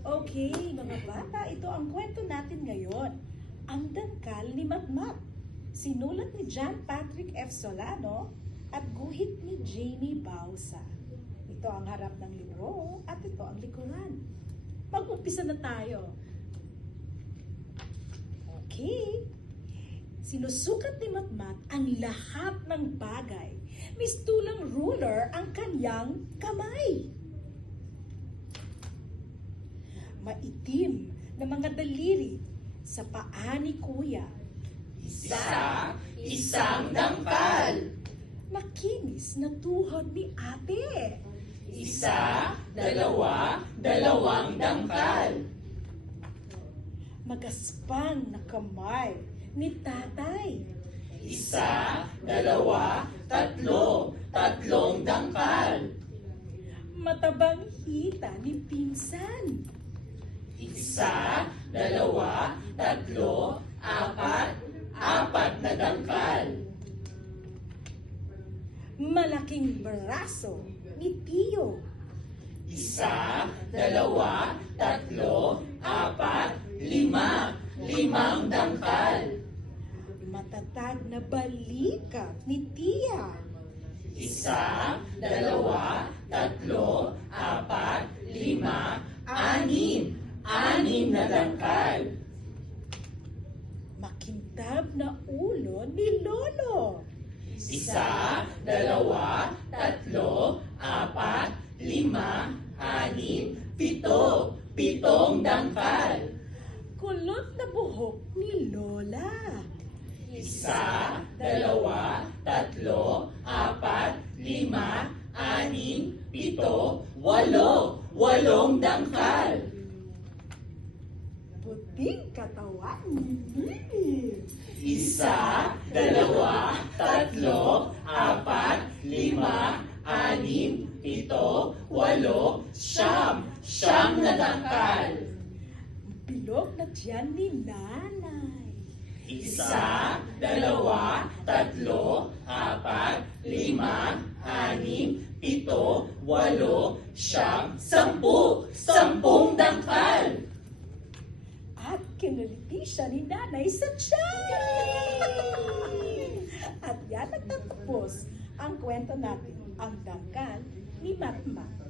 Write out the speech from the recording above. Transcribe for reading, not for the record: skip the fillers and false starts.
Okay, mga bata, ito ang kwento natin ngayon. Ang Dangkal ni Matmat. Sinulat ni John Patrick F. Solano at guhit ni Jamie Bausa. Ito ang harap ng libro at ito ang likuran. Mag-umpisa na tayo. Okay. Sinusukat ni Matmat ang lahat ng bagay. Mistulang ruler ang kanyang kamay. Maitim na mga daliri sa paa ni Kuya. Isang dangkal. Makinis na tuhod ni Ate. Dalawang dangkal. Magaspang na kamay ni Tatay. Tatlong dangkal. Matabang hita ni Pinsan. Apat na dangkal. Malaking braso ni Tio. Limang dangkal. Matatag na balikat ni Tia. Anim na dangkal. Makintab na ulo ni Lolo. 1, 2, 3, 4, 5, 6, 7. 7 dangkal. Kulot na buhok ni Lola. 1, 2, 3, 4, 5, 6, 7, 8. 8 dangkal. Puting katawan ni Bibi. 1, 2, 3, 4, 5, 6, 7, 8, 9 na dangkal. Bilog na tiyan ni Nanay. 1, 2, 3, 4, 5, 6, 7, 8, 9, 10 dangkal. At kinaliti siya ni Nanay sa tiyan. At yan nagtatapos ang kwento natin, ang Dangkal ni Matmat.